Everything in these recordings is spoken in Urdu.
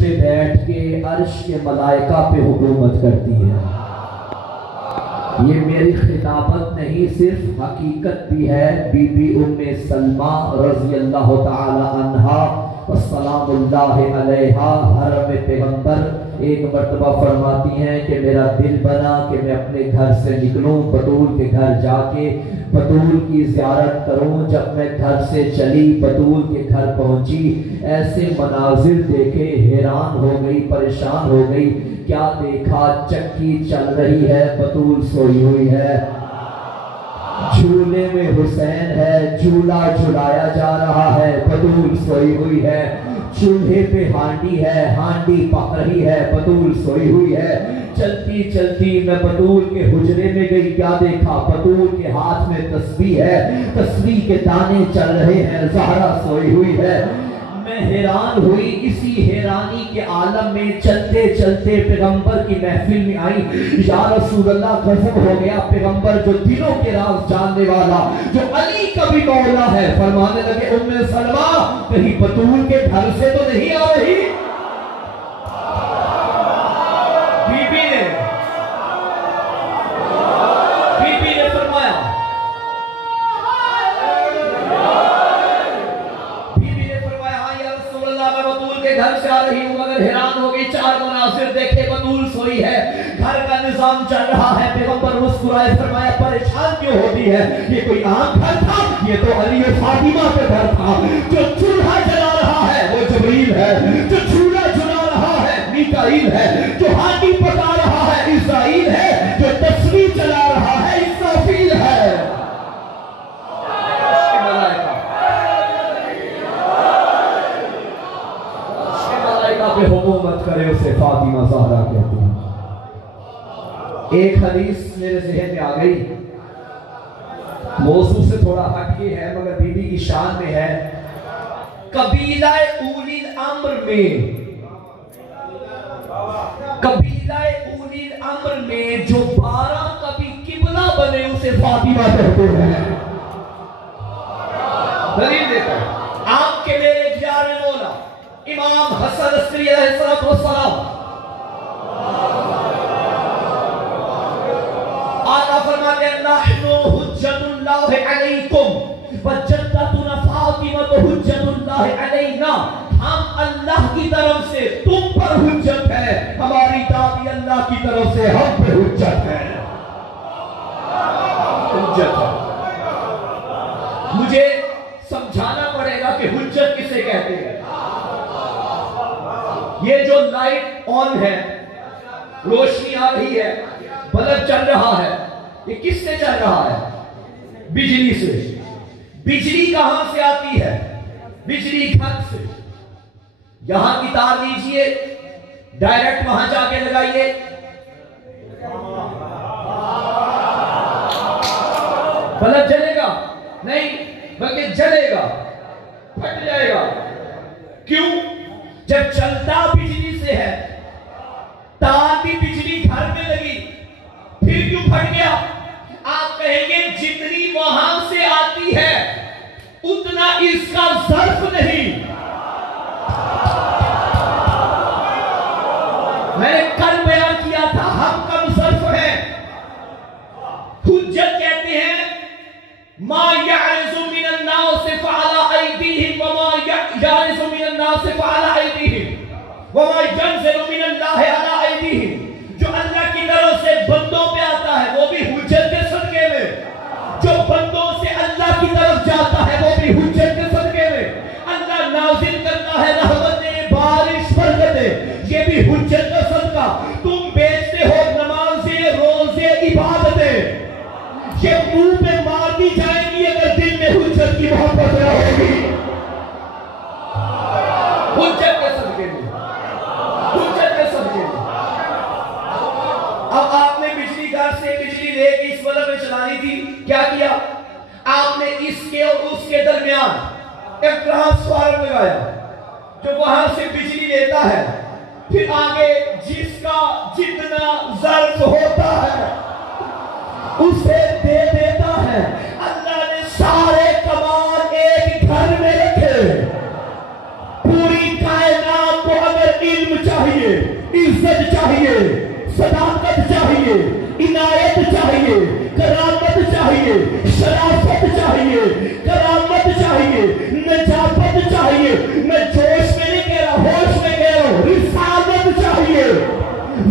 پہ بیٹھ کے عرش کے ملائکہ پہ حکومت کرتی ہے۔ یہ میری خطابت نہیں، صرف حقیقت بھی ہے۔ بی بی ام سلمہ رضی اللہ تعالی عنہا والسلام اللہ علیہا حرم پیغمبر ایک مرتبہ فرماتی ہیں کہ میرا دل بنا کہ میں اپنے گھر سے نکلوں، بطول کے گھر جا کے بطول کی زیارت کروں۔ جب میں گھر سے چلی، بطول کے گھر پہنچی، ایسے مناظر دیکھے، حیران ہو گئی، پریشان ہو گئی۔ کیا دیکھا؟ چکی چل رہی ہے، بطول سوئی ہوئی ہے، جھولے میں حسین ہے، جھولا جھلایا جا رہا ہے، بطول سوئی ہوئی ہے۔ چولہے پہ ہانڈی ہے، ہانڈی پک رہی ہے، بطول سوئی ہوئی ہے۔ چلتی چلتی میں بطول کے حجرے میں گئی، کیا دیکھا؟ بطول کے ہاتھ میں تسبیح ہے، تسبیح کے دانے چل رہے ہیں، زہرا سوئی ہوئی ہے۔ میں حیران ہوئی، اسی حیرانی کے عالم میں چلتے چلتے پیغمبر کی محفل میں آئی۔ یا رسول اللہ، غضب ہو گیا۔ پیغمبر جو دلوں کے راز جاننے والا، جو علی کا بھی مولا ہے، فرمانے لگے ام سلمہ کہیں بطول کے گھر سے تو نہیں آ رہی؟ بی نے فرمایا، گھر سے آ رہی ہوں، مگر حیران ہو گئی۔ چار مناظر دیکھے، بطول سوئی ہے، گھر کا نظام چل رہا ہے۔ پیغمبر مسکرائے، فرمایا پریشان کیوں ہوتی ہے؟ یہ کوئی عام گھر تھا؟ یہ تو علی و فاطمہ کا گھر تھا۔ جو چولہا جلا رہا ہے وہ جبریل ہے، جو چولہا جلا رہا ہے میکائیل ہے، جو ہانڈی پکا رہا ہے اسرائیل ہے، جو تسبیح چلا رہا ہے اسرافیل ہے۔ حکومت کرے اسے فاطمہ زہرا کہتے ہیں۔ ایک حدیث میرے ذہن میں آ گئی، موضوع سے تھوڑا ہٹ کے ہے مگر بی بی کی شان میں ہے۔ قبیلہ اولی الامر میں جو 12 کبھی قبلہ بنے اسے فاطمہ کہتے ہیں۔ دلیل دیتا ہے، آپ کے میرے جار مولا امام حسن عسکری علیہ السلام آقا فرماتے ہیں نحن حجت اللہ علیکم وجدتنا فاطمہ حجت اللہ علینا۔ ہم اللہ کی طرف سے تم پر حجت ہے، ہماری دادی اللہ کی طرف سے ہم پر حجت ہے۔ حجت ہے، مجھے سمجھانا پڑے گا کہ حجت کسے کہتے ہیں۔ یہ جو لائٹ آن ہے، روشنی آ رہی ہے، بلب چل رہا ہے، یہ کس سے چل رہا ہے؟ بجلی سے۔ بجلی کہاں سے آتی ہے؟ بجلی گھر سے۔ یہاں کی تار لیجئے، ڈائریکٹ وہاں جا کے لگائیے، بلب جلے گا؟ نہیں، بلکہ جلے گا، پھٹ جائے گا۔ کیوں؟ جب چلتا بجلی سے ہے، تار بھی بجلی گھر میں لگی، پھر کیوں پھٹ گیا؟ آپ کہیں گے جتنی وہاں سے آتی ہے اتنا اس کا ظرف نہیں۔ میں نے کل بیان کیا تھا، ہم کم ظرف ہیں۔ حجت کہتے ہیں ما يعرض من الناس فعلى ايديهم وما يعرض من الناس فعلى ايديهم وما ينزل من الله على ايديهم۔ جو اللہ کی طرف سے بندوں پہ آتا ہے وہ بھی حجت کے صدقے میں، جو بندوں سے اللہ کی طرف جاتا ہے وہ بھی حجت کے صدقے میں۔ اللہ نازل کرتا ہے رحمتیں، بارش برکتیں، یہ بھی حجت کا صدقہ۔ تم بیچتے ہو نمازیں، روزے، عبادتیں، یہ منہ پہ مار دی جائیں گی اگر دل میں حجت کی محبت نہ ہوگی۔ حجت کے صدقے میں، حجت کے صدقے میں۔ اب آپ نے بجلی گھر سے بجلی لے کے اس بلب میں چلانی تھی، کیا کیا؟ آپ نے اس کے اور اس کے درمیان ایک ٹرانسفارمر لگایا جو وہاں سے بجلی لیتا ہے، پھر آگے جس کا جتنا ظرف ہوتا ہے اسے دے دیتا ہے۔ اللہ نے سارے کمال ایک گھر میں رکھے۔ پوری کائنات کو اگر علم عزت چاہیے، صداقت چاہیے، عنایت چاہیے، کرامت چاہیے، شرافت چاہیے، کرامت چاہیے، نجابت چاہیے. میں جوش میں نہیں کہہ رہا، ہوش میں کہہ رہا ہوں. رسالت چاہیے،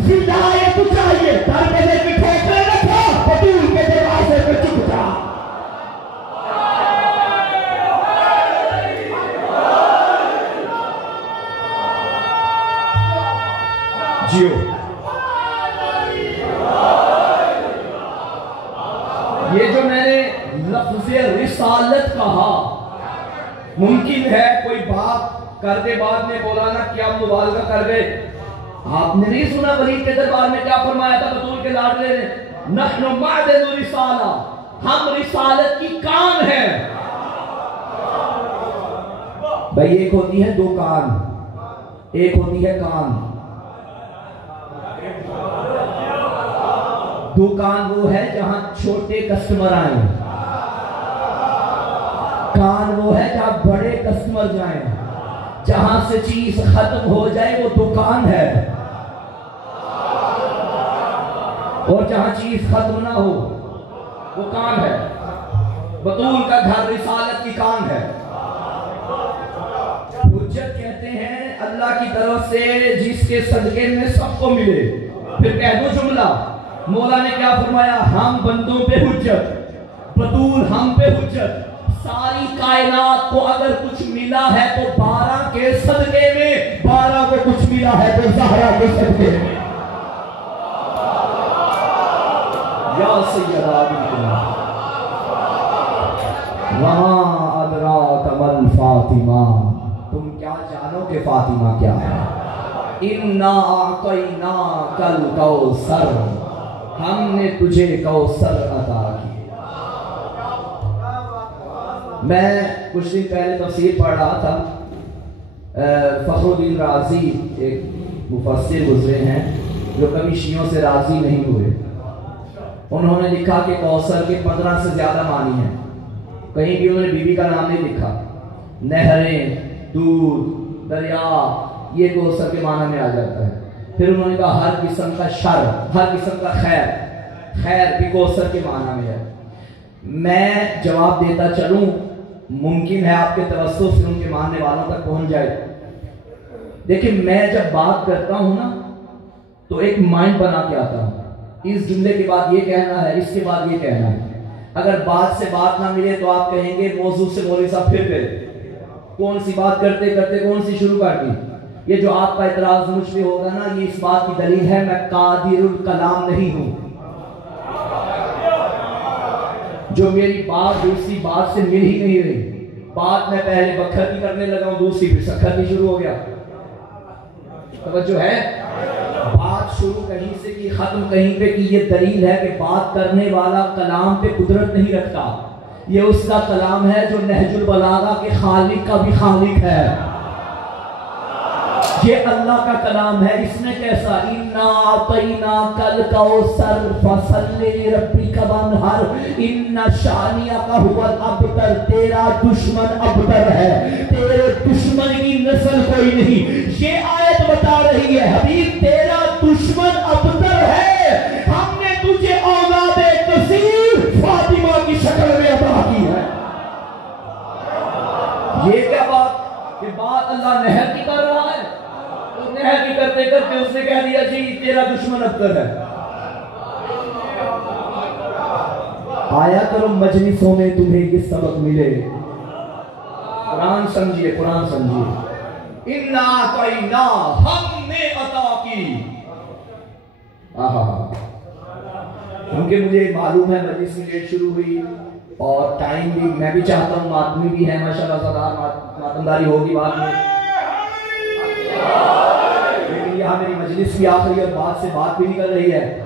ولایت چاہیے. دروازے پہ ٹھوکرے نہ کھا، بطول کے دروازے پہ چپ جا. جیو. یہ جو میں نے لفظ رسالت کہا، ممکن ہے کوئی بات کر دے بعد میں مولانا کیا مبالغہ کر گئے. آپ نے نہیں سنا ولید کے دربار میں کیا فرمایا تھا بطول کے لاڈلے نے؟ نحن معدن رسالہ، ہم رسالت کی کان ہیں. بھائی ایک ہوتی ہے دو کان، ایک ہوتی ہے کان. دکان وہ ہے جہاں چھوٹے کسٹمر آئیں، کان وہ ہے جہاں بڑے کسٹمر جائیں. جہاں سے چیز ختم ہو جائے وہ دکان ہے، اور جہاں چیز ختم نہ ہو وہ کان ہے. بطول کا گھر رسالت کی کان ہے. حجت کہتے ہیں اللہ کی طرف سے جس کے صدقے میں سب کو ملے. پھر کہہ دو جملہ، مولا نے کیا فرمایا؟ ہم بندوں پہ حجت، بطول ہم پہ حجت. ساری کائنات کو اگر کچھ ملا ہے تو 12 کے صدقے میں، 12 کو کچھ ملا ہے تو زہرا کے صدقے میں. یا سیدہ وہاں ادراک مل فاطمہ، تم کیا جانو کہ فاطمہ کیا ہے؟ انا اعطیناک الکوثر، ہم نے تجھے کوثر عطا کی. میں کچھ دن پہلے تفسیر پڑھ رہا تھا. فخر الدین رازی ایک مفسر گزرے ہیں جو کبھی شیعوں سے راضی نہیں ہوئے. انہوں نے لکھا کہ کوثر کے 15 سے زیادہ معنی ہیں. کہیں بھی انہوں نے بیوی کا نام نہیں لکھا. نہریں، دودھ، دریا، یہ کوثر کے معنی میں آ جاتا ہے. پھر انہوں نے کہا ہر قسم کا شر، ہر قسم کا خیر، خیر بھی کوثر کے معنی میں ہے. میں جواب دیتا چلوں، ممکن ہے آپ کے توسط سے ان کے ماننے والوں تک پہنچ جائے. دیکھیں میں جب بات کرتا ہوں نا تو ایک مائنڈ بنا کے آتا ہوں. اس جملے کے بعد یہ کہنا ہے، اس کے بعد یہ کہنا ہے. اگر بات سے بات نہ ملے تو آپ کہیں گے موضوع سے مولوی صاحب پھر گئے، کون سی بات کرتے کرتے کون سی شروع کر دی. یہ جو آپ کا اعتراض مجھ پہ ہوگا نا، یہ اس بات کی دلیل ہے میں قادر الکلام نہیں ہوں. جو میری بات دوسری بات سے مل ہی نہیں رہی. بات میں پہلے بکھر کی کرنے لگا ہوں، دوسری پھر سکھر کی شروع ہو گیا. توجہ ہے؟ بات شروع کہیں سے کی، ختم کہیں پہ کی. یہ دلیل ہے کہ بات کرنے والا کلام پہ قدرت نہیں رکھتا. یہ اس کا کلام ہے جو نہج البلاغہ کے خالق کا بھی خالق ہے. یہ اللہ کا کلام ہے. اس نے کیسا؟ اِنَّا أَعْطَيْنَاكَ الْكَوْثَرَ فَصَلِّ لِرَبِّكَ وَانْحَرْ إِنَّ شَانِئَكَ هُوَ الْأَبْتَرُ. تیرا دشمن ابتر ہے، تیرے دشمن کی نسل کوئی نہیں. یہ آیت بتا رہی ہے حبیب تیرا دشمن ابتر ہے. ہم نے تجھے اولاد کثیر فاطمہ کی شکل میں عطا کی ہے. یہ کیا بات کہ بات اللہ نہر کی کر رہا ہے؟ نہر کی کرتے کرتے اس نے کہہ دیا جی تیرا دشمن ابتر ہے. آیا کرو مجلسوں میں تمہیں یہ سبق ملے. قرآن سمجھیے، قرآن سمجھیے. اِنَّا أَعْطَيْنَا، ہم نے عطا کی. کیونکہ مجھے معلوم ہے مجلس میں لیٹ شروع ہوئی اور ٹائم بھی میں بھی چاہتا ہوں، ماتمی بھی ہے ماشاءاللہ زدار ماتمداری ہوگی بعد میں، لیکن یہاں میری مجلس بھی آخری اور بات سے بات بھی نکل رہی ہے.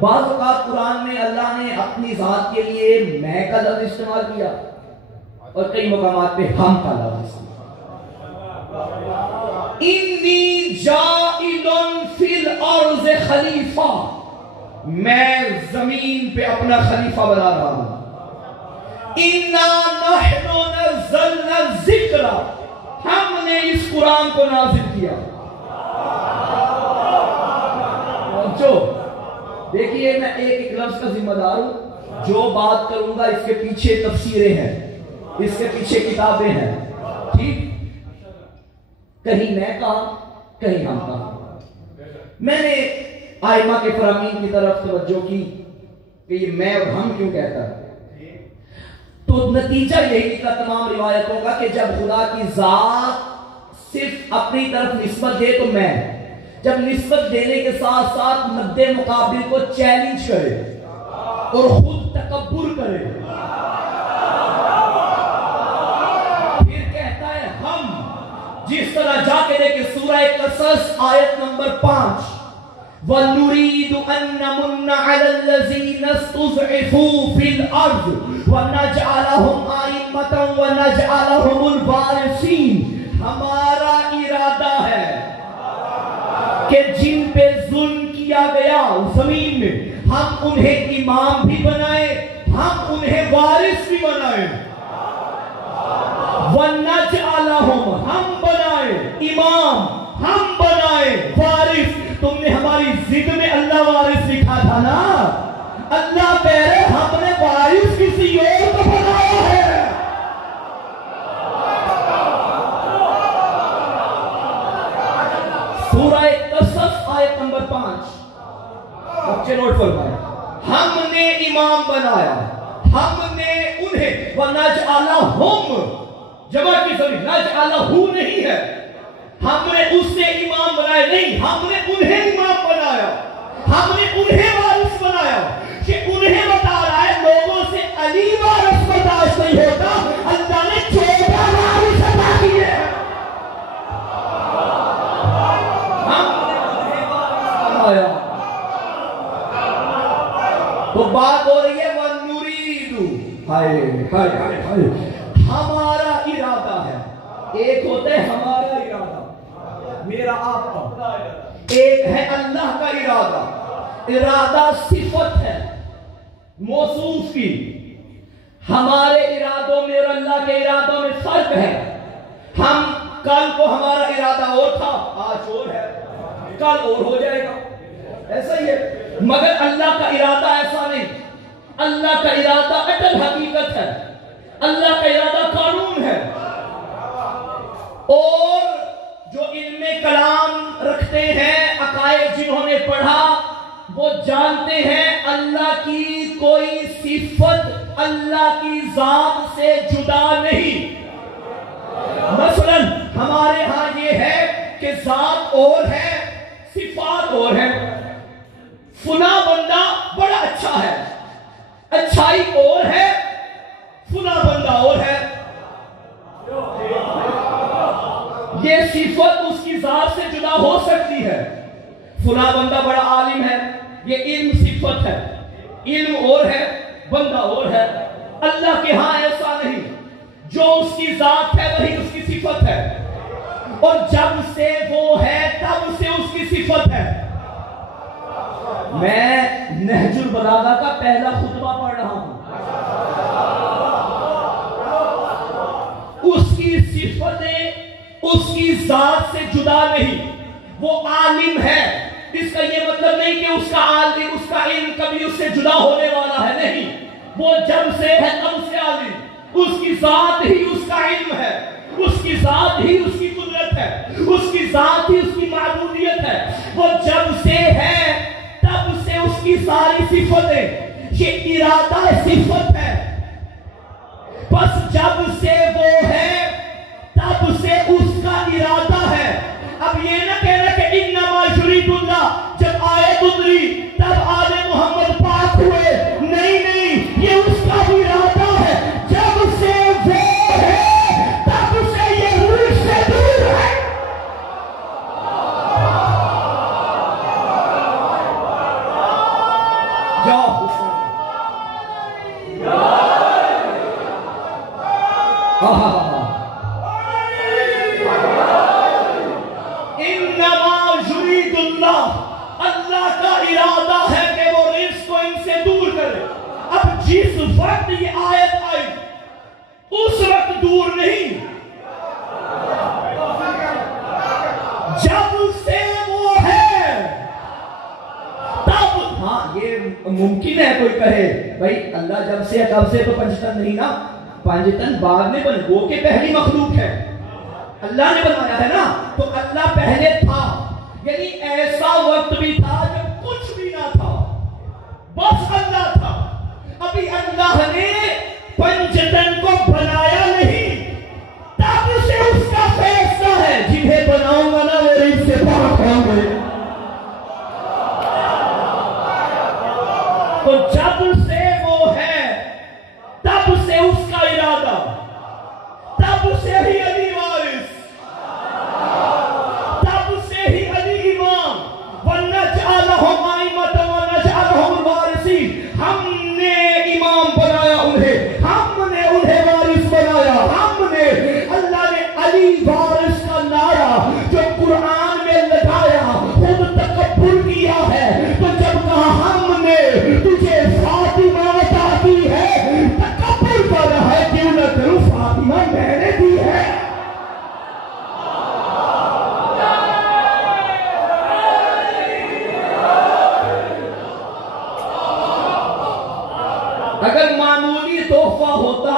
بعض اوقات قرآن میں اللہ نے اپنی ذات کے لیے میں کا لفظ استعمال کیا اور کئی مقامات پہ ہم کا لفظ استعمال. انی جائل فی الارض خلیفہ، میں زمین پہ اپنا خلیفہ بنا رہا ہوں. انا نحن نزلنا الذکر، ہم نے اس قرآن کو نازل کیا. دیکھیے میں ایک لفظ کا ذمہ دار ہوں، جو بات کروں گا اس کے پیچھے تفسیریں ہیں، اس کے پیچھے کتابیں ہیں، ٹھیک؟ کہیں میں کہا کہیں ہم کہا۔ میں نے آئمہ کے فرامین کی طرف توجہ کی کہ یہ میں اور ہم کیوں کہتا ہے، تو نتیجہ یہی نکلا تمام روایتوں کا کہ جب خدا کی ذات صرف اپنی طرف نسبت دے تو میں، جب نسبت دینے کے ساتھ ساتھ مد مقابل کو چیلنج کرے اور خود تکبر کرے، پھر کہتا ہے ہم، جس طرح جا کے دیکھیں سورہ قصص آیت نمبر 5، وَنُرِيدُ أَن نَّمُنَّ عَلَى الَّذِينَ اسْتُضْعِفُوا فِي الْأَرْضِ وَنَجْعَلَهُمْ أَئِمَّةً وَنَجْعَلَهُمُ الْوَارِثِينَ۔ ہمارا ارادہ ہے کہ جن پہ ظلم کیا گیا زمین میں ہم انہیں امام بھی بنائیں، ہم انہیں وارث بھی بنائیں، وَنَجْعَلَهُمْ ہم بنائیں امام، ہم بنائیں وارث۔ تم نے ہماری ضد میں اللہ وارث لکھا تھا نا، اللہ کہہ رہے ہم نے وارث کسی اور کو بنایا ہے۔ سورہ قصص آیت نمبر 5، بچے نوٹ فرمائیں، ہم نے امام بنایا، ہم نے انہیں، وَنَجْعَلَهُمْ جمع کی ضمیر، نَجْعَلَهُ نہیں ہے، ہم نے اس سے امام بنائے نہیں، ہم نے انہیں امام بنایا، ہم نے انہیں وارث بنایا، کہ انہیں بتا رہا ہے لوگوں سے علی وارث برداشت نہیں ہوتا، اللہ نے 14 وارث عطا کیے ہیں، ہم نے انہیں وارث بنایا۔ تو بات ہو رہی ہے وَنُرِيدُ، ہمارا ارادہ ہے، ایک ہوتا ہے ہمارا ارادہ میرا آپ کا، ایک ہے اللہ کا ارادہ۔ ارادہ صفت ہے موصوف کی، ہمارے ارادوں میں اور اللہ کے ارادوں میں فرق ہے۔ ہم کل کو ہمارا ارادہ اور تھا، آج اور ہے، کل اور ہو جائے گا، ایسا ہی ہے، مگر اللہ کا ارادہ ایسا نہیں۔ اللہ کا ارادہ اٹل حقیقت ہے، اللہ کا ارادہ قانون ہے، اور جو علم کلام رکھتے ہیں، عقائد جنہوں نے پڑھا وہ جانتے ہیں اللہ کی کوئی صفت اللہ کی ذات سے جدا نہیں۔ مثلا ہمارے ہاں یہ ہے کہ ذات اور ہے، صفات اور ہے، فلاں بندہ بڑا اچھا ہے، اچھائی اور ہے، فلاں بندہ اور ہے، یہ صفت اس کی ذات سے جدا ہو سکتی ہے۔ فلاں بندہ بڑا عالم ہے، یہ علم صفت ہے، علم اور ہے، بندہ اور ہے۔ اللہ کے ہاں ایسا نہیں، جو اس کی ذات ہے وہی اس کی صفت ہے، اور جب سے وہ ہے تب سے اس کی صفت ہے۔ میں نہج البلاغہ کا پہلا خطبہ پڑھ رہا ہوں، اس کی صفتیں اس کی ذات سے جدا نہیں۔ وہ عالم ہے، اس کا یہ مطلب نہیں کہ اس کا عالم، اس کا علم کبھی اس سے جدا ہونے والا ہے، نہیں، وہ جب سے ہے تب سے عالم، اس کی ذات ہی اس کا علم ہے، اس کی ذات ہی اس کی قدرت ہے، اس کی ذات ہی اس کی معبودیت ہے۔ وہ جب سے ہے تب سے اس کی ساری صفتیں، یہ ارادہ صفت ہے، بس جب سے وہ ہے تب سے اس کا ارادہ ہے۔ اب یہ نہ کہنا کہ انما یرید اللہ، جب آیت اتری تب آل محمد پاک ہوئے، نہیں نہیں، یہ اس کا ارادہ ہے، جب سے وہ ہے تب سے یہ روح سے دور ہے۔ جاؤ حسین، انما یرید اللہ، اللہ کا ارادہ ہے کہ وہ رزق کو ان سے دور کرے۔ اب جس وقت یہ آیت آئی اس وقت دور نہیں، جب سے وہ ہے تب، ہاں یہ ممکن ہے کوئی کہے بھائی اللہ جب سے کب سے تو پنجتن نہیں نا، پنجتن بعد میں بن، وہ کہ پہلی مخلوق ہے، اللہ نے بنایا ہے نا، تو اللہ پہلے تھا، یعنی ایسا وقت بھی تھا جب کچھ بھی نہ تھا، بس اللہ تھا۔ ابھی اللہ نے پنجتن کو بنایا نہیں، تب سے اس کا فیصلہ ہے جنہیں بناؤں گا نا وہ رزق سے پاک ہوں گے۔ تو جب سے وہ ہے تب سے اس کا ارادہ، تب سے ہی علی وارث، تب سے ہی علی امام، وَنَجْعَلَهُمْ أَئِمَّةً وَنَجْعَلَهُمُ الْوَارِثِينَ، ہم نے امام بنایا انہیں، ہم نے انہیں وارث بنایا، ہم نے، اللہ نے علی وارث کا نعرہ جو قرآن میں لگایا خود تکبر کیا ہے، تو جب کہا ہم نے تجھے فاطمہ عطا کی ہے، تکبر کر رہا ہے، کیوں نہ کروں، فاطمہ میں نے دی ہے۔ اگر معمولی تحفہ ہوتا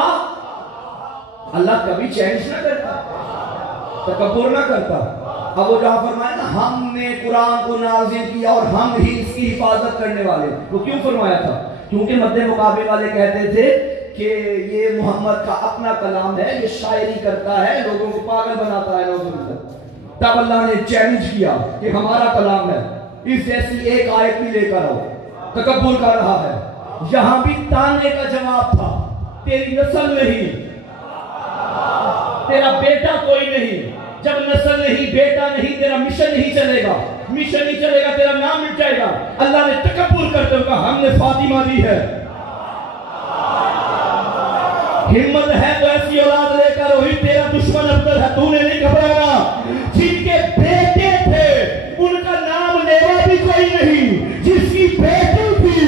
اللہ کبھی چینج نہ کرتا، تکبر نہ کرتا۔ اب وہ جہاں فرمایا نا ہم نے قرآن کو نازل کیا اور ہم ہی اس کی حفاظت کرنے والے، وہ کیوں فرمایا تھا؟ کیونکہ مد مقابل والے کہتے تھے کہ یہ محمد کا اپنا کلام ہے، یہ شاعری کرتا ہے، لوگوں کو پاگل بناتا ہے، تب اللہ نے چیلنج کیا کہ ہمارا کلام ہے، اس جیسی ایک آیت بھی لے کر آؤ، تکبر کر رہا ہے۔ یہاں بھی تانے کا جواب تھا، تیری نسل نہیں، تیرا بیٹا کوئی نہیں، جب نسل نہیں، بیٹا نہیں، تیرا مشن نہیں چلے گا، مشن نہیں چلے گا، تیرا نام مٹ جائے گا۔ اللہ نے تکبر کرتے ہوئے کہا ہم نے فاطمہ دی ہے، ہمت ہے تو ایسی اولاد لے کر، وہی تیرا دشمن افضل ہے، تو نے نہیں گھبرانا۔ جن کے بیٹے تھے ان کا نام لیوا بھی کوئی نہیں، جس کی بیٹی تھی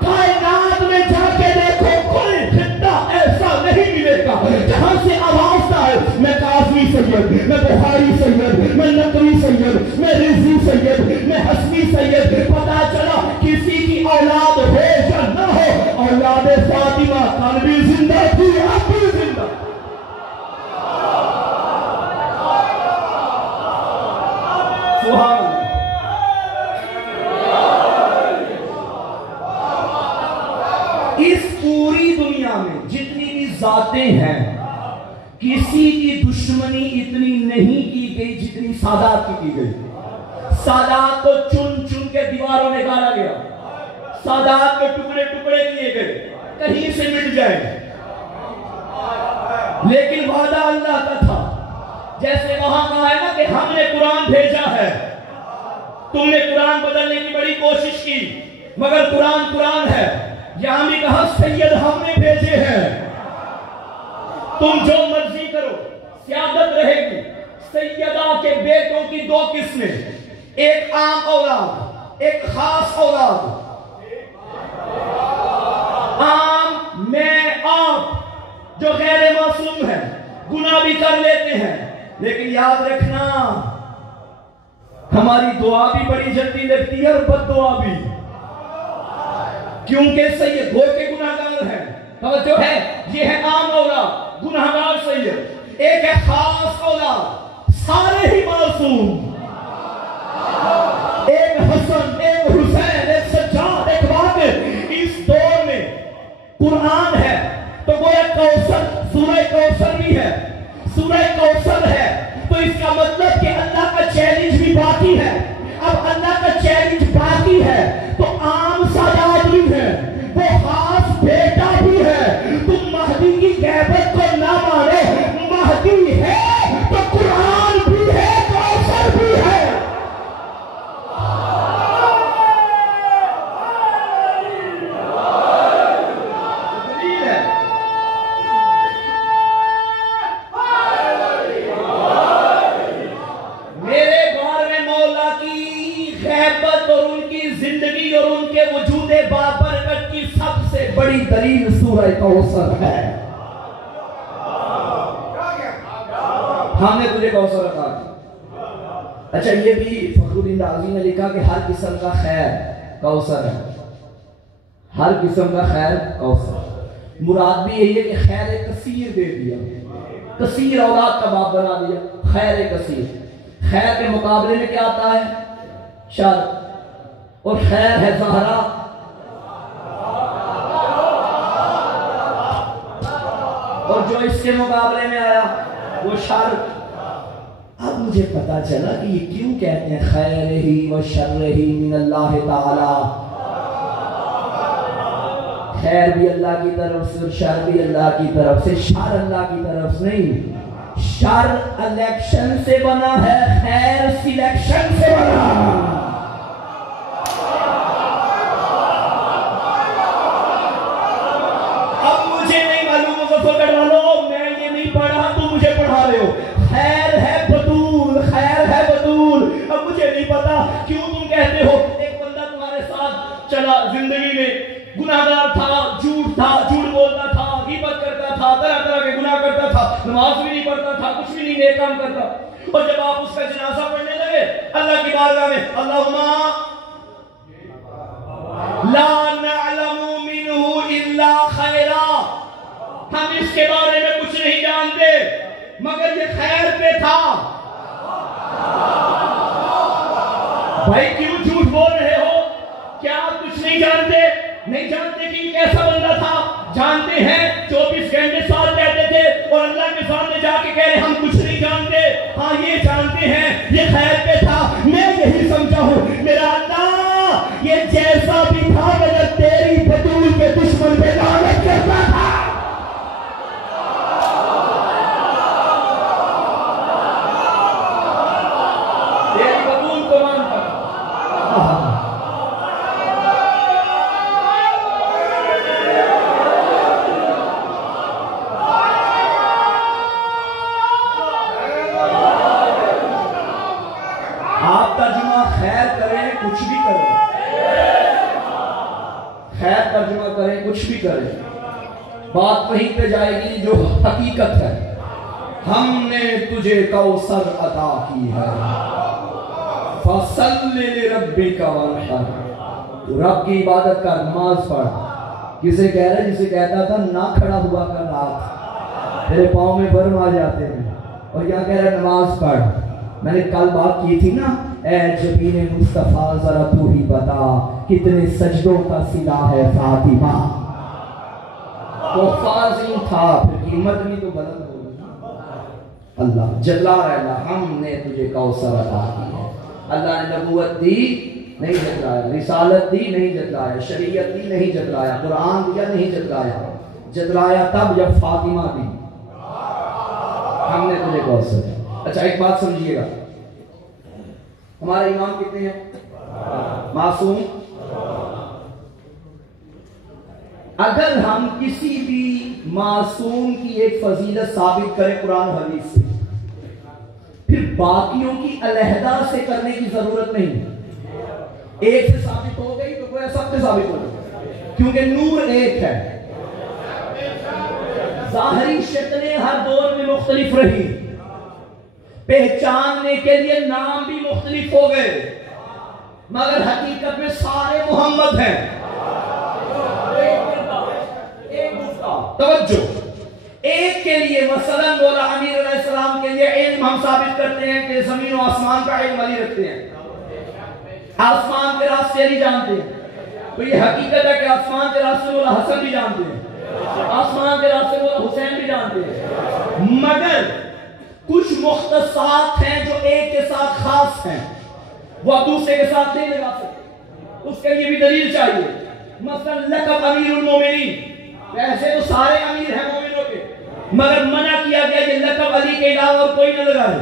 کائنات میں جا کے دیکھو کوئی خطہ ایسا نہیں ملے گا جہاں سے آواز آئے میں قاضی سید، میں بخاری سید، میں نقوی سید، میں رضی سید، میں حسنی سید، پتا چلا کسی کی اولاد ہو یا نہ ہو، اولاد فاطمہ کل بھی زندہ تھی، اب بھی زندہ۔ سبحان اللہ۔ اس پوری دنیا میں جتنی بھی ذاتیں ہیں کسی کی دشمنی اتنی نہیں کی گئی جتنی سادات کی گئی۔ سادات کو چن چن کے دیواروں میں گالا گیا، سادات کے ٹکڑے ٹکڑے کیے گئے کہیں سے مٹ جائے، لیکن وعدہ اللہ کا تھا، جیسے وہاں کہا ہے نا کہ ہم نے قرآن بھیجا ہے، تم نے قرآن بدلنے کی بڑی کوشش کی مگر قرآن قرآن ہے، یہاں بھی کہا سید ہم نے بھیجے ہیں، تم جو مرضی کرو سیادت رہے گی۔ سیدہ کے بیٹوں کی دو قسمیں، ایک عام اولاد، ایک خاص اولاد۔ عام میں آپ جو غیر معصوم ہیں، گناہ بھی کر لیتے ہیں، لیکن یاد رکھنا ہماری دعا بھی بڑی جلدی لگتی ہے اور بد دعا بھی، کیونکہ سید ہو کے گناہگار ہیں۔ توجہ ہے، یہ ہے عام اولاد گناہگار سید، ایک ہے خاص اولاد سارے ہی معصوم، ایک حسن، ایک حسین، ایک سجاد، ایک واقع۔ اس دور میں قرآن ہے تو گویا کوثر، سورہ کوثر بھی ہے، سورہ کوثر ہے، تو اس کا مطلب کہ اللہ کا چیلنج بھی باقی ہے۔ اب اللہ کا چیلنج باقی ہے تو عام سادات بھی ہے، وہ خاص بیٹا بھی ہے۔ تم مہدی کی غیبت کو نہ مانو، مہدی ہے تو قرآن بھی ہے، کوثر بھی ہے۔ بڑی دلیل سورہ کوثر ہے، ہم نے تجھے کوثر عطا کی۔ اچھا یہ بھی فخر الدین رازی نے لکھا کہ ہر قسم کا خیر کوثر ہے، ہر قسم کا خیر کوثر۔ مراد بھی یہی ہے کہ خیر کثیر دے دیا، کثیر اولاد کا باپ بنا دیا، خیر کثیر۔ خیر کے مقابلے میں کیا آتا ہے؟ شر، اور خیر ہے زہرا، اور جو اس کے مقابلے میں آیا وہ شر۔ اب مجھے پتا چلا کہ یہ کیوں کہتے ہیں خیر ہی و شر ہی من اللہ تعالی، خیر بھی اللہ کی طرف سے اور شر بھی اللہ کی طرف سے۔ شر اللہ کی طرف سے نہیں، شر الیکشن سے بنا ہے، خیر سلیکشن سے بنا۔ اب مجھے نہیں معلوم مظفر والو، میں یہ نہیں پڑھا، تم مجھے پڑھا رہے ہو۔ خیر ہے بطول، خیر ہے بطول۔ اب مجھے نہیں پتا کیوں تم کہتے ہو ایک بندہ تمہارے ساتھ چلا زندگی میں، گناہگار تھا، جھوٹ تھا، جھوٹ بولتا تھا، غیبت کرتا تھا، طرح طرح کے گناہ کرتا تھا، نماز بھی نہیں پڑھتا تھا، کچھ بھی نہیں نیک کام کرتا، اور جب آپ اس کا جنازہ پڑھنے لگے اللہ کی بارگاہ میں، اللہم لا نعلم منہ الا خیرا، ہم اس کے بارے میں کچھ نہیں جانتے مگر یہ خیر پہ تھا۔ بھائی کیوں جھوٹ بول رہے ہو؟ کیا آپ کچھ نہیں جانتے؟ نہیں جانتے کہ یہ کیسا بندہ تھا؟ جانتے ہیں، 24 گھنٹے ساتھ رہتے تھے اور اللہ کے سامنے جا کے کہہ رہے ہم کچھ نہیں جانتے۔ ہاں یہ جانتے ہیں یہ خیر پہ تھا۔ میں یہی سمجھا ہوں میرا اللہ یہ جیسا بھی تھا مگر تیری بطول کے دشمن پہ لعنت کرتا تھا۔ بات وہیں پہ جائے گی جو حقیقت ہے۔ ہم نے تجھے کوثر عطا کی ہے، فصل لربک وانحر، تو رب کی عبادت کا نماز پڑھ۔ کسے کہہ رہے؟ جسے کہتا تھا نہ کھڑا ہوا کر رات، تیرے پاؤں میں برم آ جاتے ہیں، اور یہاں کہہ رہے نماز پڑھ۔ میں نے کل بات کی تھی نا، اے جبین مصطفیٰ ذرا تو ہی بتا کتنے سجدوں کا صلہ ہے فاطمہ۔ فاضل تھا پھر قیمت بھی تو بلند ہوگی۔ اللہ جلا رہا، ہم نے تجھے کوثر عطا کی ہے۔ اللہ نے نبوت دی نہیں جتلایا، رسالت دی نہیں جتلایا، شریعت دی نہیں جتلایا، قرآن دیا نہیں جتلایا، جتلایا تب جب فاطمہ دی، ہم نے تجھے کوثر۔ اچھا ایک بات سمجھیے گا، ہمارے امام کتنے ہیں؟ معصوم۔ اگر ہم کسی بھی معصوم کی ایک فضیلت ثابت کریں قرآن و حدیث سے، پھر باقیوں کی علیحدہ سے کرنے کی ضرورت نہیں۔ ایک سے ثابت ہو گئی تو کوئی سب سے ثابت ہو گئی، کیونکہ نور ایک ہے۔ ظاہری شکلیں ہر دور میں مختلف رہی، پہچاننے کے لیے نام بھی مختلف ہو گئے، مگر حقیقت میں سارے محمد ہیں۔ توجہ، ایک کے لیے مثلا مولا امیر علیہ السلام کے لیے علم ہم ثابت کرتے ہیں کہ زمین و آسمان کا علم علی رکھتے ہیں، آسمان کے راستے علی جانتے ہیں، تو یہ حقیقت ہے کہ آسمان کے راستے مولا حسن بھی جانتے ہیں، آسمان کے راستے مولا حسین بھی جانتے ہیں، مگر کچھ مختصات ہیں جو ایک کے ساتھ خاص ہیں، وہ دوسرے کے ساتھ نہیں لگا سکتے، اس کے لیے بھی دلیل چاہیے۔ مثلا لقب امیر المومنین، ایسے تو سارے امیر ہیں مومنوں کے، مگر منع کیا گیا کہ لقب علی کے علاوہ اور کوئی نہ لگائے،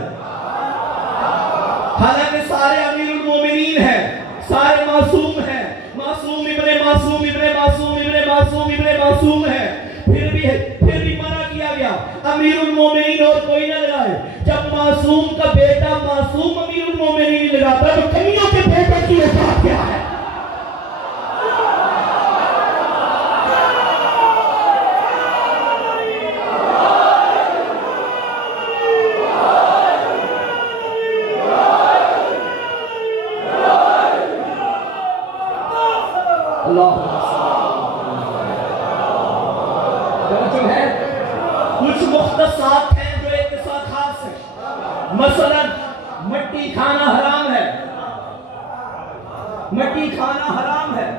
حالانکہ سارے امیر المومنین ہیں، سارے معصوم ہیں، معصوم ابن معصوم ابن معصوم ابن معصوم ابن معصوم ہیں، پھر بھی منع کیا گیا امیر المومنین اور کوئی نہ لگائے۔ جب معصوم کا بیٹا معصوم امیر المومنین لگاتا تو کمیوں کے بیٹے کی وفات کیا ہے؟ جو ہے کچھ مختصات ہیں جو ایک کے ساتھ خاص ہیں. مثلا مٹی کھانا حرام ہے. مٹی کھانا حرام ہے.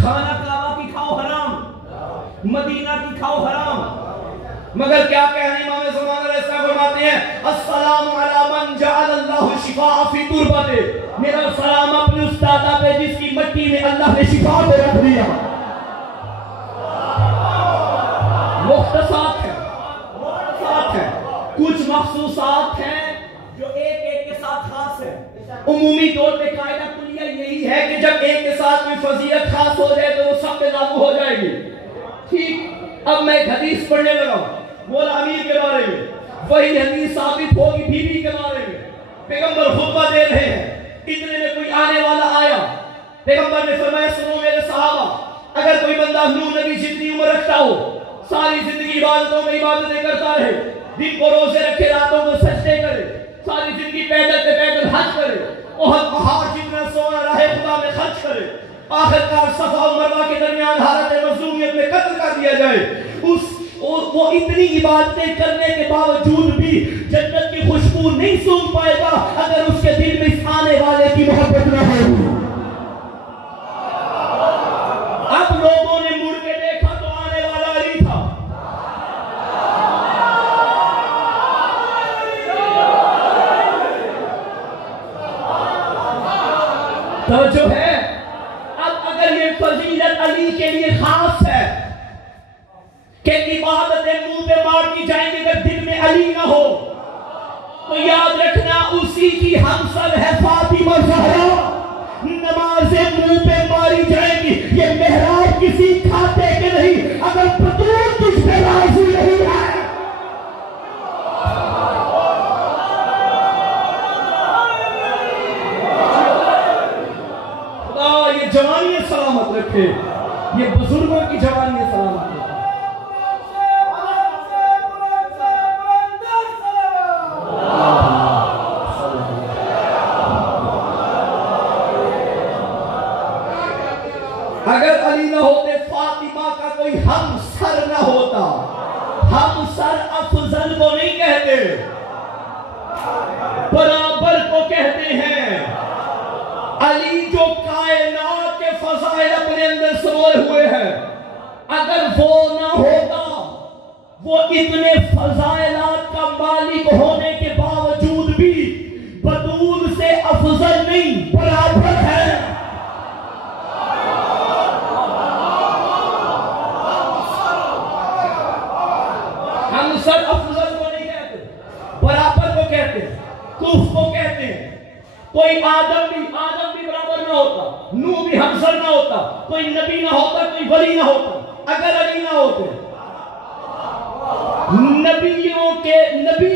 کھانا کعبہ کی کھاؤ حرام, مدینہ کی کھاؤ حرام. مگر کیا کہنے امام زمان علیہ السلام فرماتے ہیں السلام علی من جعل اللہ شفاء فی تربتے. میرا سلام اپنے استادہ پہ جس کی مٹی میں اللہ نے شفا کو رکھ دیا. مختصات ہیں, مختصات ہیں. کچھ مخصوصات ہیں جو ایک ایک کے ساتھ خاص ہیں. عمومی طور پہ قاعدہ کلیہ یہی ہے کہ جب ایک کے ساتھ کوئی فضیلت خاص ہو جائے تو وہ سب پہ لاگو ہو جائے گی. ٹھیک. اب میں ایک حدیث پڑھنے لگا ہوں مولا امیر کے بارے میں. وہی حدیث ثابت ہوگی بی بی کے بارے میں. پیغمبر خطبہ دے رہے ہیں, اتنے میں کوئی آنے والا آیا. پیغمبر نے فرمایا سنو میرے صحابہ, اگر کوئی بندہ نور نبی جتنی عمر رکھتا ہو, ساری زندگی عبادتوں میں عبادتیں کرتا رہے, دن کو روزے رکھے, راتوں کو سجدے کرے, ساری زندگی پیدل پہ پیدل حج کرے, احد پہاڑ جتنا سونا راہ خدا میں خرچ کرے, آخرکار صفا و مروہ کے درمیان حالت مظلومیت میں قتل کر دیا جائے, وہ اتنی عبادتیں کرنے کے باوجود بھی جنت کی خوشبو نہیں سونگھ پائے گا اگر اس کے دل میں اس آنے والے کی محبت نہ ہو. اب لوگوں نے مڑ کے دیکھا تو آنے والا علی تھا. توجہ ہے. اب اگر یہ فضیلت علی کے لیے خاص ہے کہ عبادتیں منہ پہ مار کی جائیں گے اگر دل میں علی نہ ہو, تو یاد رکھنا اسی کی ہمسر ہے فاطمہ زہرا. نمازیں منہ پہ ماری جائیں گی, یہ محراب کسی کھاتے کے نہیں اگر بطور تجھ پہ راضی نہیں ہے. خدا یہ جوانی سلامت رکھے, یہ بزرگوں کی جوانی سلامت رکھے. اگر علی نہ ہوتے, فاطمہ کا کوئی ہم سر نہ ہوتا. ہم سر افضل کو نہیں کہتے, برابر کو کہتے ہیں. علی جو کائنات کے فضائل اپنے اندر سموئے ہوئے ہیں, اگر وہ نہ ہوتا, وہ اتنے فضائلات کا مالک ہونے کے باوجود بھی بطول سے افضل نہیں, برابر ہے. ہم سر افضل کو نہیں کہتے, برابر کو کہتے ہیں, کف کو کہتے ہیں. کوئی آدم بھی برابر نہ ہوتا, نوح بھی ہمسر نہ ہوتا, کوئی نبی نہ ہوتا, کوئی ولی نہ ہوتا اگر علی نہ ہوتے. نبی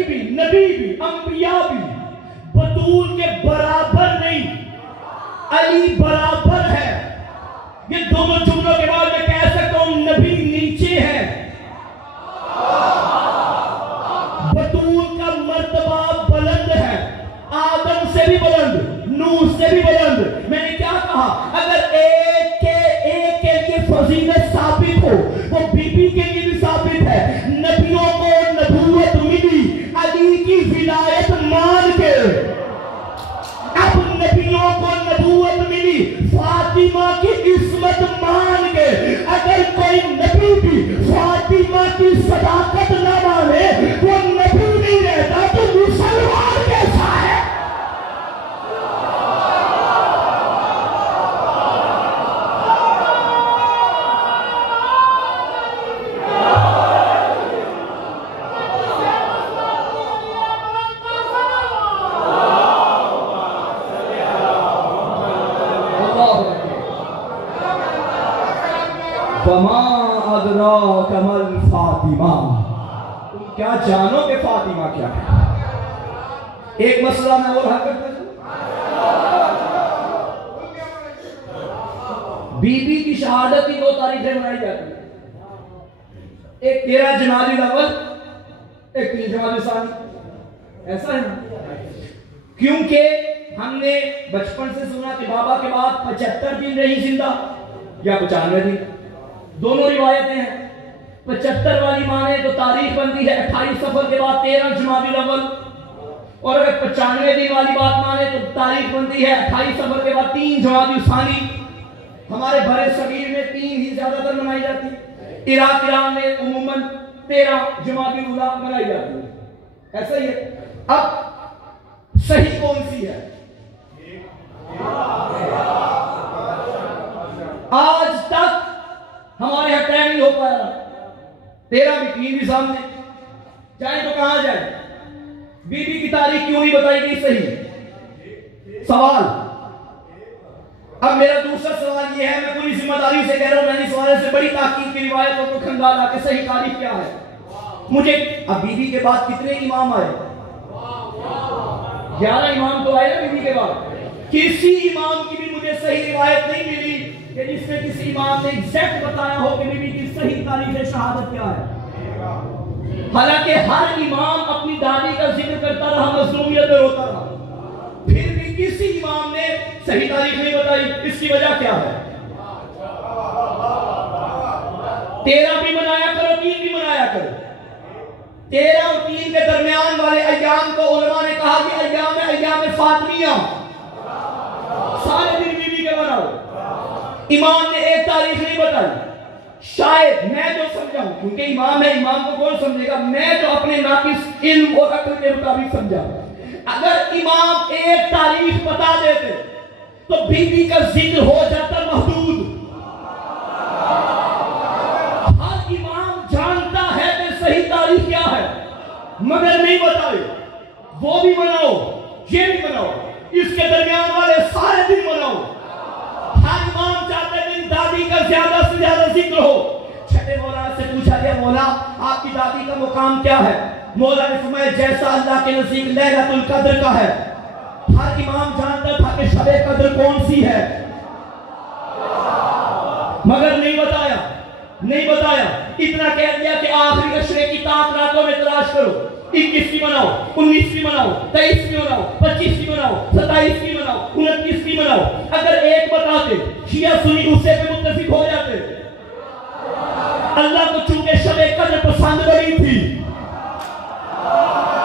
بھی انبیاء بھی بطول کے برابر نہیں, علی برابر ہے. یہ دونوں جملوں کے بعد میں کہہ سکتا ہوں نبی نیچے ہے, بطول کا مرتبہ بلند ہے, آدم سے بھی بلند, نوح سے بھی بلند. میں نے کیا کہا, اگر ایک کے لیے فضیلت ثابت ہو, وہ بی بی کے لیے بھی ثابت ہے. نبیوں کو نبوت ملی علی کی ولایت مان کے, اب نبیوں کو نبوت ملی فاطمہ کی عصمت مان کے. اگر کوئی نبی بھی فاطمہ کی صداقت نہ مانے, وہ نبی نہیں رہتا تو مسلمان کیسا ہے؟ وما ادراک مل فاطمہ, تم کیا جانو کہ فاطمہ کیا ہے؟ ایک مسئلہ میں اور حل کرتا ہوں. بی بی کی شہادت کی 2 تاریخیں منائی جاتی ہیں, ایک 13 جمادی الاول, ایک 3 جمادی ثانی. ایسا ہے نا, کیونکہ ہم نے بچپن سے سنا کہ بابا کے بعد 75 دن رہی زندہ, یا 95 دن؟ دونوں روایتیں ہیں. 75 والی مانے تو تاریخ بنتی ہے 28 صفر کے بعد 13 جمادی الاول، اور اگر 95 دن والی بات مانے تو تاریخ بنتی ہے 28 صفر کے بعد 3 جمادی الثانی. ہمارے بر صغیر میں 3 ہی زیادہ تر منائی جاتی ہے. عراق ایران میں عموماً 13 جمادی الاولیٰ منائی جاتی ہے. ایسا ہی ہے. اب صحیح کون سی ہے؟ آج تک ہمارے یہاں طے نہیں ہو پایا. 13 بھی 3 بھی سامنے، چاہے تو کہاں جائے. بی بی کی تاریخ کیوں نہیں بتائی گئی صحیح؟ سوال. اب میرا دوسرا سوال یہ ہے، میں پوری ذمہ داری سے کہہ رہا ہوں، میں نے اس حوالے سے بڑی تحقیق کی روایتوں کو کھنگالا کہ صحیح تاریخ کیا ہے. مجھے اب بی بی کے بعد کتنے امام آئے؟ 11 امام تو آئے نا بی بی کے بعد. کسی امام کی بھی مجھے صحیح روایت نہیں ملی کہ جس میں کسی امام نے ایگزیکٹ بتایا ہو کہ بی بی کی صحیح تاریخ شہادت کیا ہے. حالانکہ ہر امام اپنی دادی کا ذکر کرتا رہا، مظلومیت میں روتا رہا، پھر بھی کسی امام نے صحیح تاریخ نہیں بتائی. اس کی وجہ کیا ہے؟ 13 بھی منایا کرو، 3 بھی منایا کرو. 13 اور 3 کے درمیان والے ایام کو علماء نے کہا کہ ایام فاطمیہ، سارے دن بی بی کے مناؤ. امام نے ایک تاریخ نہیں بتائی. شاید میں جو سمجھا ہوں، کیونکہ امام ہے، امام کو کون سمجھے گا، میں جو اپنے ناقص علم اور عقل کے مطابق سمجھا، اگر امام ایک تاریخ بتا دیتے تو بی بی کا ذکر ہو جاتا محدود. ہر امام جانتا ہے کہ صحیح تاریخ کیا ہے، مگر نہیں بتائے. وہ بھی مناؤ، یہ بھی مناؤ، اس کے درمیان والے سارے دن مناؤ. ہر امام چاہتے ہیں دادی کا زیادہ سے زیادہ ذکر ہو. چھٹے مولا سے پوچھا گیا، مولا آپ کی دادی کا مقام کیا ہے؟ مولا نے فرمایا جیسا اللہ کے نزدیک لیلۃ القدر کا ہے. ہر امام جانتا تھا کہ شب قدر کون سی ہے، مگر نہیں بتایا. اتنا کہہ دیا کہ آخری عشرے کی تاک راتوں میں تلاش کرو. 21 مناؤ، 19 مناؤ، 23 مناؤ، 25 مناؤ، 27 مناؤ، 29 مناؤ. اگر ایک بتاتے شیعہ سنی اسے پہ متفق ہو جاتے. اللہ کو چونکہ شب قدر پسند بڑی تھی،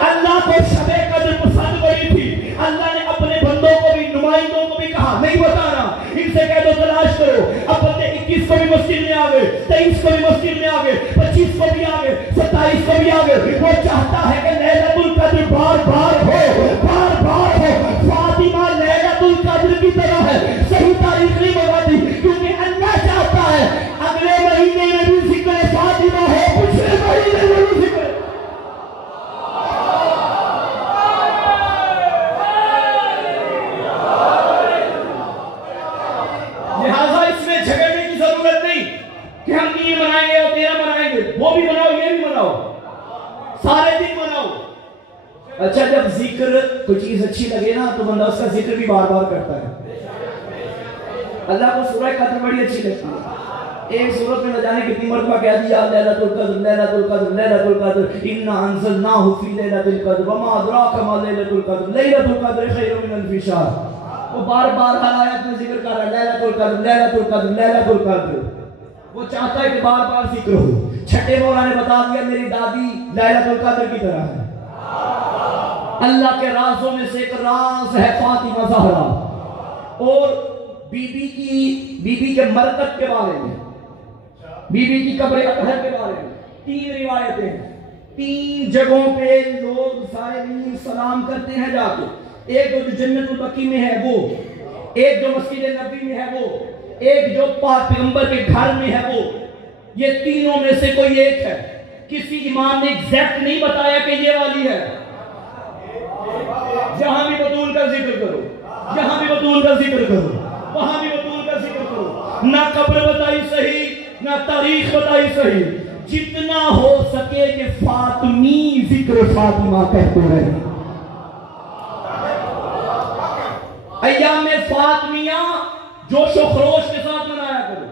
اللہ کو شب قدر پسند بڑی تھی، اللہ نے اپنے بندوں کو بھی، نمائندوں کو بھی کہا نہیں بتانا، ان سے کہہ دو تلاش کرو. اب بندے 21 کو بھی مسجد میں آگئے، 23 کو بھی مسجد میں آگئے، 25 کو بھی آگئے، 27 کو بھی آگئے. وہ چاہتا ہے کہ لیلۃ القدر بار بار ہو. فاطمہ لیلۃ القدر کی طرح ہے، صحیح تاریخ نہیں بتاتی، کیونکہ اللہ چاہتا ہے اگلے مہینے میں بھی ذکر فاطمہ ہو، پچھلے مہینے میں بھی ذکر. لہذا اس میں جھگڑنے کی ضرورت نہیں کہ ہم 3 منائیں گے اور 13 منائیں گے. وہ بھی مناؤ، یہ بھی مناؤ، سارے دن مناؤ. اچھا جب ذکر کوئی چیز اچھی لگے نا تو بندہ اس کا ذکر بھی بار بار کرتا ہے. اللہ کو سورہ قدر بڑی اچھی لگتی ہے. ایک سورت میں نہ جانے کتنی مرتبہ کہہ دیا لیلۃ القدر لیلۃ القدر لیلۃ القدر انا انزلناہ فی لیلۃ القدر وما ادراک ما لیلۃ القدر لیلۃ القدر خیر من الف شہر. وہ بار بار ہر آیت میں ذکر کر رہا ہے لیلۃ القدر لیلۃ القدر لیلۃ القدر. وہ چاہتا ہے کہ بار بار ذکر ہو. چھٹے مولا نے بتا دیا میری دادی لیلۃ القدر کی طرح ہے. اللہ کے رازوں میں سے ایک راز ہے فاطمہ زہرا. اور بی بی کے مرکت کے بارے میں، بی بی کی قبر اطہر کے بارے میں 3 روایتیں ہیں. 3 جگہوں پہ لوگ زائرین سلام کرتے ہیں جا کے. ایک جو جنت البقیع میں ہے وہ، ایک جو مسجد نبوی میں ہے وہ، ایک جو پاک پیغمبر کے گھر میں ہے وہ. یہ تینوں میں سے کوئی ایک ہے. کسی امام نے ایگزیکٹ نہیں بتایا کہ یہ والی ہے. جہاں بھی بطول کا ذکر کرو، جہاں بھی بطول کا ذکر کرو، وہاں بھی بطول کا ذکر کرو. نہ قبر بتائی صحیح، نہ تاریخ بتائی صحیح. جتنا ہو سکے کہ فاطمی ذکر فاطمہ کہتے رہے. ایام فاطمیہ جوش و خروش کے ساتھ منایا کرو.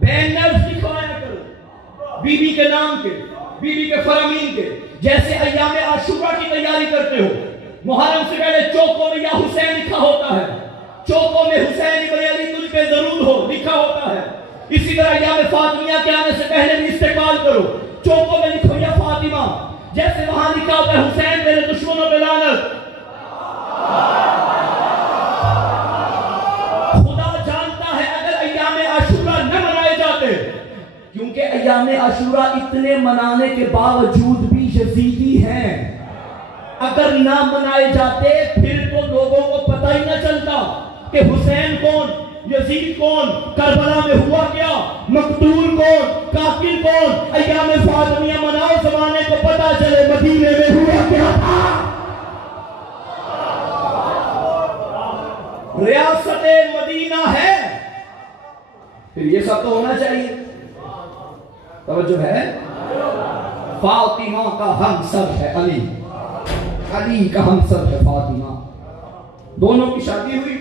بینرز دکھوایا کرو بی بی کے نام کے، بی بی کے فرامین کے. جیسے ایام عاشورہ کی تیاری کرتے ہو، محرم سے پہلے چوکوں میں یا حسین لکھا ہوتا ہے، چوکوں میں حسین ابن علی تجھ پہ ضرور ہو لکھا ہوتا ہے. طرح ایام فاطمیہ کے آنے سے پہلے بھی استقبال کرو. چوکوں میں لکھو یا فاطمہ، جیسے وہاں لکھا ہوتا ہے حسین میرے دشمنوں پہ لعنت. خدا جانتا ہے اگر ایام عاشورہ نہ منائے جاتے، کیونکہ ایام عاشورہ اتنے منانے کے باوجود بھی یزیدی ہیں، اگر نہ منائے جاتے پھر تو لوگوں کو پتہ ہی نہ چلتا کہ حسین کون، یزید کون، کربلا میں ہوا کیا، مقتول کون، قاتل کون. ایام فاطمیہ مناؤ، زمانے کو پتہ چلے مدینے میں ہوا کیا تھا. ریاست مدینہ ہے، پھر یہ سب تو ہونا چاہیے. توجہ ہے. فاطمہ کا ہمسر ہے علی، علی کا ہمسر ہے فاطمہ. دونوں کی شادی ہوئی،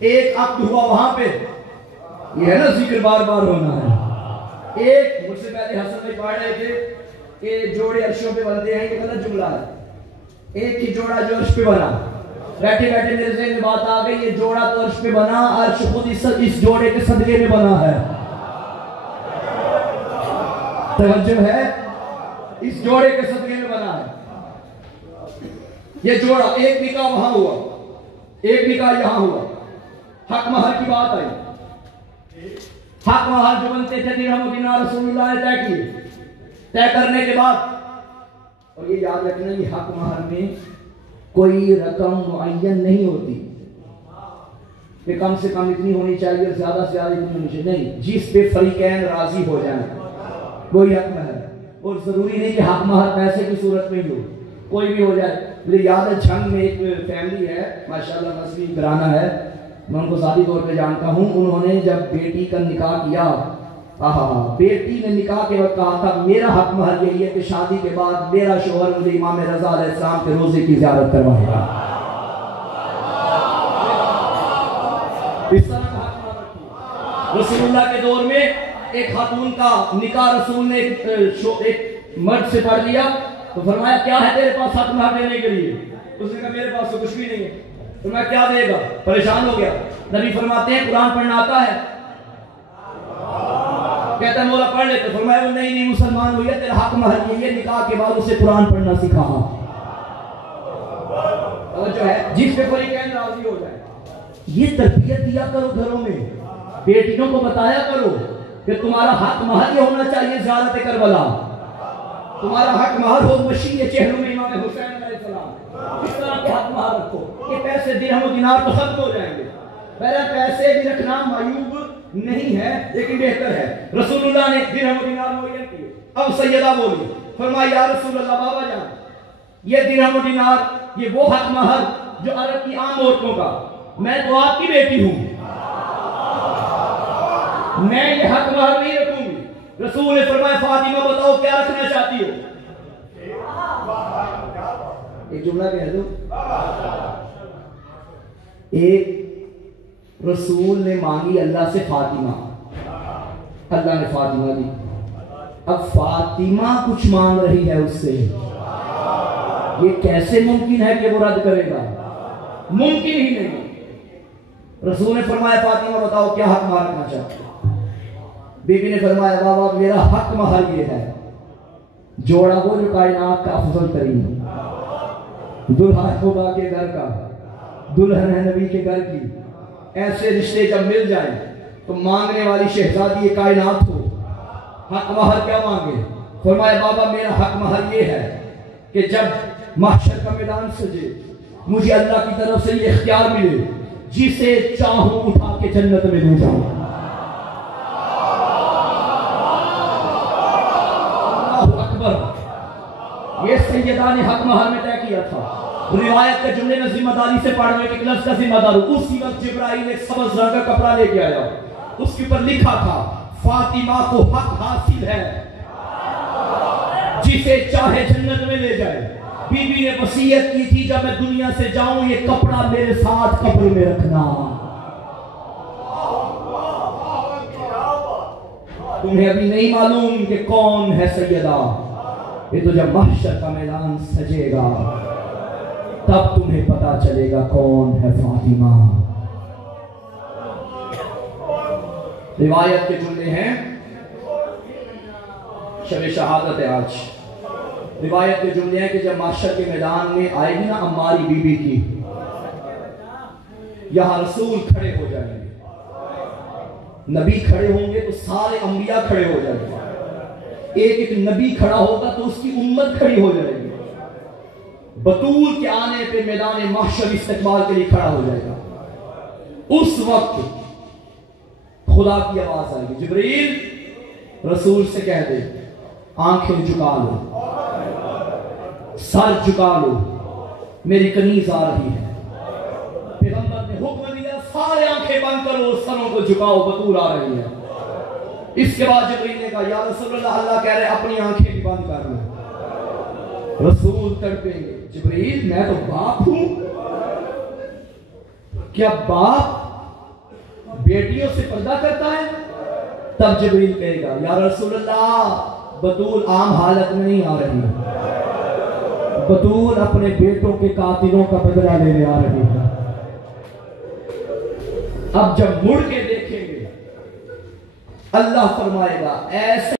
ایک عقد ہوا وہاں پہ. یہ ہے نا ذکر بار بار ہونا ہے. ایک مجھ سے پہلے حسن بھائی پڑھ رہے تھے کہ جوڑے عرشوں پہ بنتے ہیں، یہ غلط جملہ ہے. ایک ہی جوڑا جو عرش پہ بنا، بیٹھے بیٹھے میرے ذہن میں بات آ گئی، یہ جوڑا تو عرش پہ بنا، عرش خود اس جوڑے کے صدقے میں بنا ہے. توجہ ہے، اس جوڑے کے صدقے میں بنا ہے. یہ جوڑا ایک نکاح وہاں ہوا، ایک نکاح یہاں ہوا. حق مہر کی بات آئی. حق مہر جو بنتے تھے درہم و دینار رسول اللہ نے طے کیے. طے کرنے کے بعد، اور یہ یاد رکھنا کہ حق مہر میں کوئی رقم معین نہیں ہوتی کہ کم سے کم اتنی ہونی چاہیے اور زیادہ سے زیادہ اتنی ہونی چاہیے. نہیں، جس پہ فریقین راضی ہو جائیں وہی حق مہر ہے. اور ضروری نہیں کہ حق مہر پیسے کی صورت میں ہی ہو، کوئی بھی ہو جائے. مجھے یاد ہے چھنگ میں ایک فیملی ہے ماشاءاللہ مذہبی گھرانہ ہے، میں ان کو ذاتی طور پہ جانتا ہوں. انہوں نے جب بیٹی کا نکاح کیا، بیٹی نے نکاح کے وقت کہا تھا میرا حق مہر یہی ہے کہ شادی کے بعد میرا شوہر مجھے امام رضا علیہ السلام کے روزے کی زیارت کروائے گا. اس طرح کا حق مہر رکھیے. رسول اللہ کے دور میں ایک خاتون کا نکاح رسول نے ایک مرد سے پڑھ لیا تو فرمایا کیا ہے تیرے پاس حق مہر دینے کے لیے؟ اس نے کہا میرے پاس تو کچھ بھی نہیں ہے. فرمایا کیا دے گا؟ پریشان ہو گیا. نبی فرماتے ہیں قرآن پڑھنا آتا ہے؟ کہتا ہے مولا پڑھ لیتے. فرمایا وہ نہیں مسلمان ہوئی ہے، تیرا حق مہر یہ نکاح کے بعد اسے قرآن پڑھنا سکھا. جو ہے جس پہ فریقین راضی ہو جائے. یہ تربیت دیا کرو گھروں میں، بیٹیوں کو بتایا کرو کہ تمہارا حق مہر یہ ہونا چاہیے زیارت کربلا. تمہارا حق مہر ہو مشیع چہروں میں امام حسین علیہ السلام. اس طرح کے حق مہر رکھو. یہ پیسے درہم و دینار تو ختم ہو جائیں گے. پہلے پیسے بھی رکھنا معیوب نہیں ہے لیکن بہتر ہے. رسول اللہ نے درہم و دینار معین کیے. اب سیدہ بولی، فرمایا یا رسول اللہ بابا جان، یہ درہم و دینار یہ وہ حق مہر جو عرب کی عام عورتوں کا، میں تو آپ کی بیٹی ہوں، میں یہ حق مہر نہیں رکھوں گی. رسول نے فرمایا فاطمہ بتاؤ کیا رکھنا چاہتی ہو؟ ایک جملہ کہہ دو. ایک رسول نے مانگی اللہ سے فاطمہ، اللہ نے فاطمہ دی. اب فاطمہ کچھ مانگ رہی ہے اس سے، یہ کیسے ممکن ہے کہ وہ رد کرے گا؟ ممکن ہی نہیں. رسول نے فرمایا فاطمہ بتاؤ کیا حق مہر رکھنا چاہتے ہو؟ بی بی نے فرمایا بابا میرا حق مہر یہ ہے، جوڑا وہ جو کائنات کا افضل ترین، دلہا خدا کے گھر کا، دلہن ہے نبی کے گھر کی. ایسے رشتے جب مل جائیں تو مانگنے والی شہزادی کائنات ہو، حق مہر کیا مانگے؟ فرمایا بابا میرا حق مہر یہ ہے کہ جب محشر کا میدان سجے مجھے اللہ کی طرف سے یہ اختیار ملے جسے چاہوں اٹھا کے جنت میں لے جاؤں. اللہ اکبر. یہ سیدہ نے حق مہر میں طے کیا تھا. روایت کے جملے میں ذمہ داری سے پڑھنے کے لفظ کا ذمہ دار ہوں. اسی وقت جبرائیل ایک سبز رنگ کا کپڑا لے کے آیا، اس کے اوپر لکھا تھا فاطمہ کو حق حاصل ہے جسے چاہے جنت میں لے جائے. بی بی نے وصیت کی تھی جب میں دنیا سے جاؤں یہ کپڑا میرے ساتھ قبر میں رکھنا. تمہیں ابھی نہیں معلوم کہ کون ہے سیدہ، یہ تو جب محشر کا میدان سجے گا تب تمہیں پتا چلے گا کون ہے فاطمہ. روایت کے جملے ہیں، شب شہادت ہے آج، روایت کے جملے ہیں کہ جب محشر کے میدان میں آئے گی نا عماری بی بی کی، یہاں رسول کھڑے ہو جائیں گے، نبی کھڑے ہوں گے تو سارے انبیاء کھڑے ہو جائیں گے، ایک ایک نبی کھڑا ہوگا تو اس کی امت کھڑی ہو جائے گی، بطول کے آنے پہ میدان محشر استقبال کے لیے کھڑا ہو جائے گا۔ اس وقت خدا کی آواز آئے گی، جبریل رسول سے کہہ دے آنکھیں جھکا لو، سر جھکا لو، میری کنیز آ رہی ہے۔ پیغمبر نے حکم دیا سارے آنکھیں بند کرو، سروں کو جھکاؤ، بطول آ رہی ہے۔ اس کے بعد جبریل نے کہا یا رسول اللہ، اللہ کہہ رہے اپنی آنکھیں بھی بند کر لو۔ رسول تڑپیں گے، جبریل میں تو باپ ہوں، کیا باپ بیٹیوں سے پردہ کرتا ہے؟ تب جبریل کہے گا یا رسول اللہ، بطول عام حالت میں نہیں آ رہی، بطول اپنے بیٹوں کے قاتلوں کا بدلہ لینے آ رہی ہے۔ اب جب مڑ کے دیکھیں گے اللہ فرمائے گا ایسے